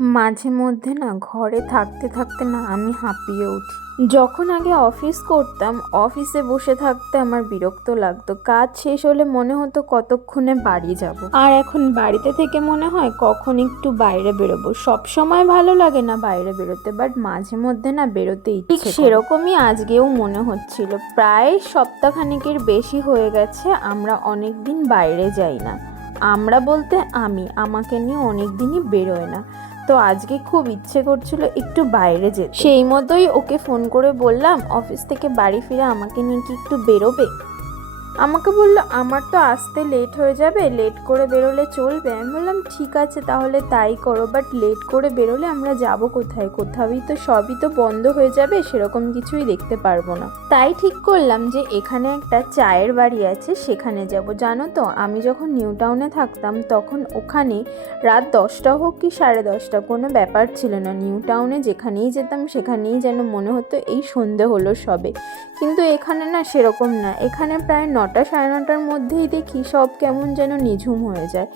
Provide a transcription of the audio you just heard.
মাঝে মধ্যে না ঘরে থাকতে থাকতে না আমি হাঁপিয়ে উঠি। যখন আগে অফিস করতাম, অফিসে বসে থাকতে আমার বিরক্ত লাগতো। কাজ শেষ হলে মনে হতো কতক্ষণে বাড়ি যাব। আর এখন বাড়িতে থেকে মনে হয় কখন একটু বাইরে বেরোবো। সব সময় ভালো লাগে না বাইরে বেরোতে, বাট মাঝে মধ্যে না বেরোতে ইচ্ছে করে। সেরকমই আজকেও মনে হচ্ছিল। প্রায় সপ্তাহখানেকের বেশি হয়ে গেছে আমরা অনেক দিন বাইরে যাই না। আমরা বলতে আমাকে নিয়ে অনেক দিনই বেরোয় না। তো আজকে খুব ইচ্ছে করছিল একটু বাইরে যেতে। সেই মতোই ওকে ফোন করে বললাম, অফিস থেকে বাড়ি ফিরে আমাকে নিয়ে কি একটু বেরোবে? আমাকে বললো আমার তো আসতে লেট হয়ে যাবে, লেট করে বেরোলে চলবে? আমি বললাম ঠিক আছে তাহলে তাই করো, বাট লেট করে বেরোলে আমরা যাব কোথায়? কোথাওই তো, সবই তো বন্ধ হয়ে যাবে, সেরকম কিছুই দেখতে পারবো না। তাই ঠিক করলাম যে এখানে একটা চায়ের বাড়ি আছে, সেখানে যাব। জানো তো, আমি যখন নিউ টাউনে থাকতাম তখন ওখানে রাত 10টা হোক কি 10:30 কোনো ব্যাপার ছিল না। নিউ টাউনে যেখানেই যেতাম সেখানেই যেন মনে হতো এই সন্ধে হলো সবে। কিন্তু এখানে না সেরকম না। এখানে প্রায় 9টা 9:30টার মধ্যেই দেখি সব কেমন যেন নিঝুম হয়ে যায়।